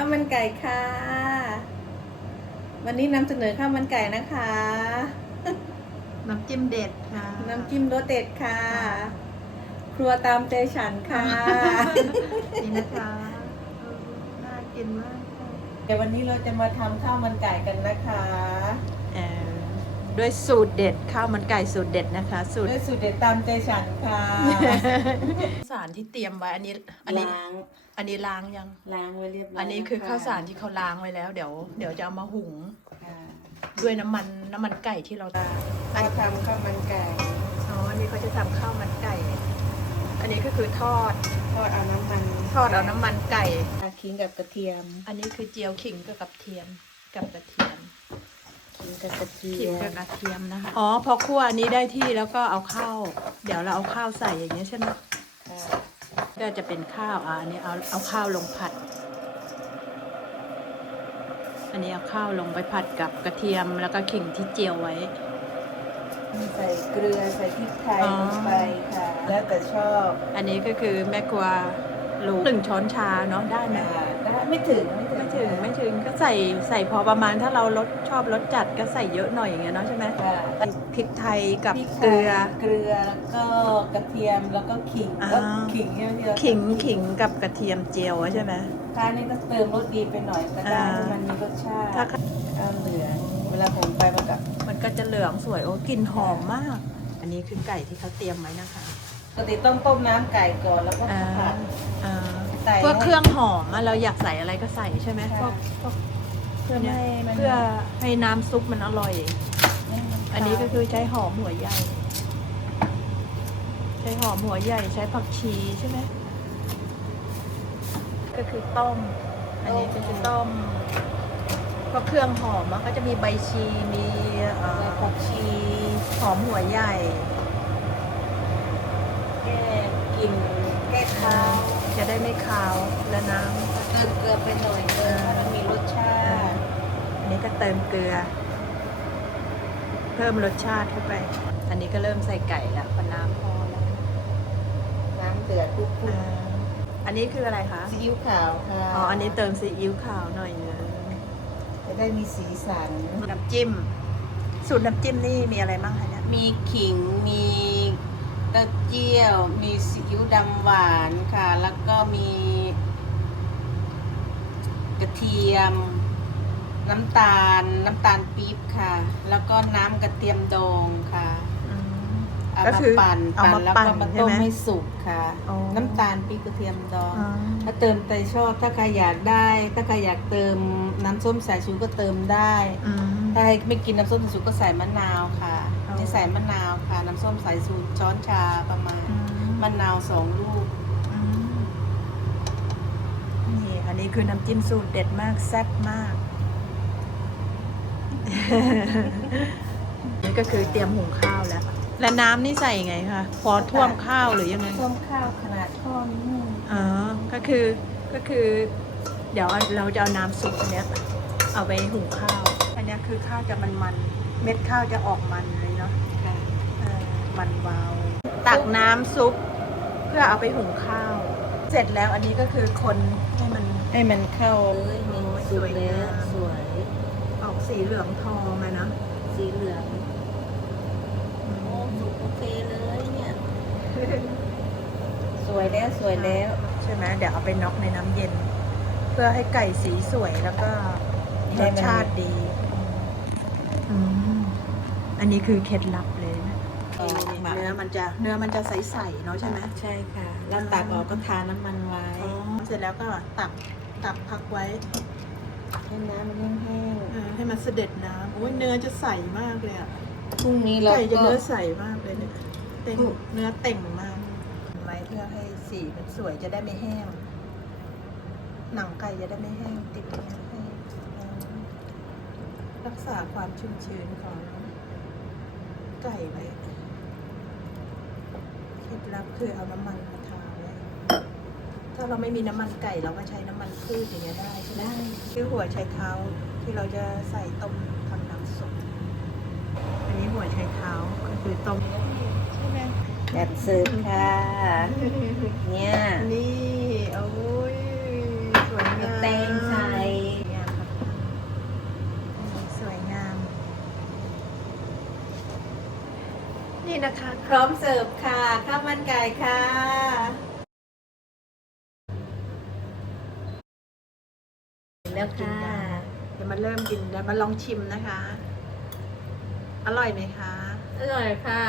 าวมันไก่ค่ะ วันนี้นำเสนอข้าวมันไก่นะคะ น้ำจิ้มเด็ดค่ะ น้ำจิ้มรสเด็ดค่ะ ครัวตามใจฉันค่ะ นี่นะคะเออน่ากินมากค่ะเดี๋ยววันนี้เราจะมาทำข้าวมันไก่กันนะคะเอ่อ ด้วยสูตรเด็ดข้าวมันไก่สูตรเด็ดนะคะ สูตร ด้วยสูตรเด็ดตามใจฉันค่ะ สารที่เตรียมไว้อันนี้อันนี้ล้าง อันนี้ล้างยัง ล้างไว้เรียบร้อยอันนี้คือแล้วะข้าวสารที่เขาล้างไว้แล้ว เดี๋ยวเดี๋ยวจะเอามาหุงค่ะด้วยน้ำมันน้ำมันไก่ที่เราได้เราทำข้าวมันไก่ อ๋อ อันนี้เขาจะทำข้าวมันไก่ อันนี้ก็คือทอด ทอดเอาน้ำมันทอดเอาน้ำมันไก่ขิงกับกระเทียม อันนี้คือเจียวขิงกับกระเทียม กับกระเทียม ขิงกับกระเทีขิยงมกับกระเทียมนะคะ อ๋อพอคั่วอันนี้ได้ที่แล้วก็เอาข้าวเดี๋ยวเราเอาข้าวใส่อย่างนี้ยใช่ไหมค่ะก็จะเป็นข้าวอะอันนี้เอาเอาข้าวลงผัด อันนี้เอาข้าวลงไปผัดกับกระเทียมแล้วก็ขิงที่เจียวไว้ ใส่เกลือใส่พริกไทยอ๋อ ลงไปค่ะ แล้วแต่ชอบอันนี้ก็คือแม่ครัวรู้หนึ่งช้อนชาเนาะได้ไหมอ่า ได้ไม่ถึงไม่ถึงไม่ถึงก็ใส่ใส่พอประมาณถ้าเรารสชอบรสจัดก็ใส่เยอะหน่อยอย่างเงี้ยเนาะใช่ไหมค่ะพริกไทยกับพริเกลือ เกลือแล้วก็กระเทียมแล้วก็ขิงอ่าแล้วขิงใช่ไหมที่เราขิงขิงกับกระเทียมเจียวไว้ใช่ไหม ข้าวนี่ก็เติมรสดีไปหน่อยก็ได้อ่า ให้มันมีรสชาติถ้าข้าวเหลืองเวลาผมไปมันกับมันก็จะเหลืองสวยโอ้กลิ่นหอมมาก อันนี้คือไก่ที่เขาเตรียมไว้นะคะ ปกติต้องต้มน้ำไก่ก่อนแล้วก็อ่าผัด อ่า ไก่พวกเครื่องหอมอะเราอยากใส่อะไรก็ใส่ใช่ไหมค่ะพวกพวกเพื่อไม่ให้มันเพื่อให้น้ำซุปมันอร่อยไม่ให้มัอันนี้ก็คือใช้หอมหัวใหญ่ ใช้หอมหัวใหญ่ใช้ผักชีใช่ไหมก็คือต้ม อันนี้ก็คือต้มพวกเครื่องหอมมันก็จะมีใบชีมีเอ่อใส่ผักชีหอมหัวใหญ่ แก้กลิ่นแก้คาว จะได้ไม่คาวและน้เติมเกลือไปหน่อยเติมให้มันมีรสชาำติอันนี้ก็เติมเกลือ เพิ่มรสชาติเข้าไป อันนี้ก็เริ่มใส่ไก่แล้วพอน้ำพอแล้วน้ำเดือดคุกอ่าอันนี้คืออะไรคะๆซีอิ๊วขาวค่ะอ๋ออันนี้เติมซีอิ๊วขาวหน่อยนึงจะได้มีสีสัน น้ำจิ้ม สูตรน้ำจิ้มนี่มีอะไรบ้างคะเนี่ยมีขิงมี เต้าเจี้ยว มีซีอิ๊วดำหวานค่ะ แล้วก็มี กระเทียม น้ำตาล น้ำตาลปี๊บค่ะ แล้วก็น้ำกระเทียมดองค่ะอืม เอาก็มาคือปั่นเอาปั่นมาแล้วปั่นก็มาใช่ต้มไหมให้สุกค่ะ อ๋อ น้ำตาลปี๊บกระเทียมดอง อ๋อ ถ้าเติมใจชอบถ้าใครอยากได้ ถ้าใครอยากเติมน้ำส้มสายชูก็เติมได้ อืม ถ้าใครไม่กินน้ำส้มสายชูก็ใส่มะนาวค่ะอ๋อ นี่ใส่มะนาวค่ะ น้ำส้มสายชูช้อนชาประมาณอืมมะนาวสองลูกอืมนี่อันนี้คือน้ำจิ้มสูตรเด็ดมากแซ่บมาก นี่ก็คือเตรียมหุงข้าวแล้ว และน้ำนี่ใส่ไงคะพอท่วมข้าวหรือยังไงท่วมข้าวขนาดข้อนิ้วอ๋อ ก็คือก็คือ เดี๋ยวเราจะเอาน้ำซุปอันเนี้ยเอาไปหุงข้าว อันเนี้ยคือข้าวจะมันมันๆ เม็ดข้าวจะออกมันเลยเนาะค่ะเออมันวาว ตักน้ำซุป เพื่อเอาไปหุงข้าว เสร็จแล้วอันนี้ก็คือคนให้มัน ให้มันเข้าเลยโอ้ยสุดสวยเลยงามสวย ออกสีเหลืองทองอะนะสีเหลือง โอ้สุกโอเคเลยเนี่ย สวยแล้วสวยแล้ว ใช่ไหมเดี๋ยวเอาไปน็อกในน้ำเย็น เพื่อให้ไก่สีสวยแล้วก็รสชาติดี อืมอันนี้คือเคล็ดลับเลยนะออกมาเนื้อมันจะเนื้อมันจะใสๆเนาะใช่ไหมใช่ค่ะ แล้วตักออกก็ทาน้ำมันไว้อ๋อเสร็จแล้วก็ตักตักพักไว้ให้น้ำมันแห้งเออให้มันเสด็จน้ำโอ้ยเนื้อจะใสมากเลยอะๆพรุ่งนี้เราไก่จะก็เนื้อใสมากเลยเนี่ยเต่งอืมเนื้อเต่งมากไว้เพื่อให้สีมันสวยจะได้ไม่แห้ง หนังไก่จะได้ไม่แห้งติดกันให้เอ่อ รักษาความชุ่มชื้นของไก่ไว้เคล็ดลับคือเอาน้ำมันมาทาไว้ถ้าเราไม่มีน้ำมันไก่เราก็ใช้น้ำมันพืชอย่างเงี้ยได้ใช่ไหมได้คือหัวไชเท้าที่เราจะใส่ต้มทำน้ำซุปอันนี้หัวไชเท้าก็คือต้มใช่ไหมแบบเสิร์ฟค่ะ เนี่ย นี่ โอ้ยสวยงามแตงใส่ นี่นะคะ พร้อมเสิร์ฟค่ะ ข้าวมันไก่ค่ะ แล้วค่ะ เดี๋ยวมาเริ่มกินเดี๋ยวมาลองชิมนะคะ อร่อยไหมคะ อร่อยค่ะ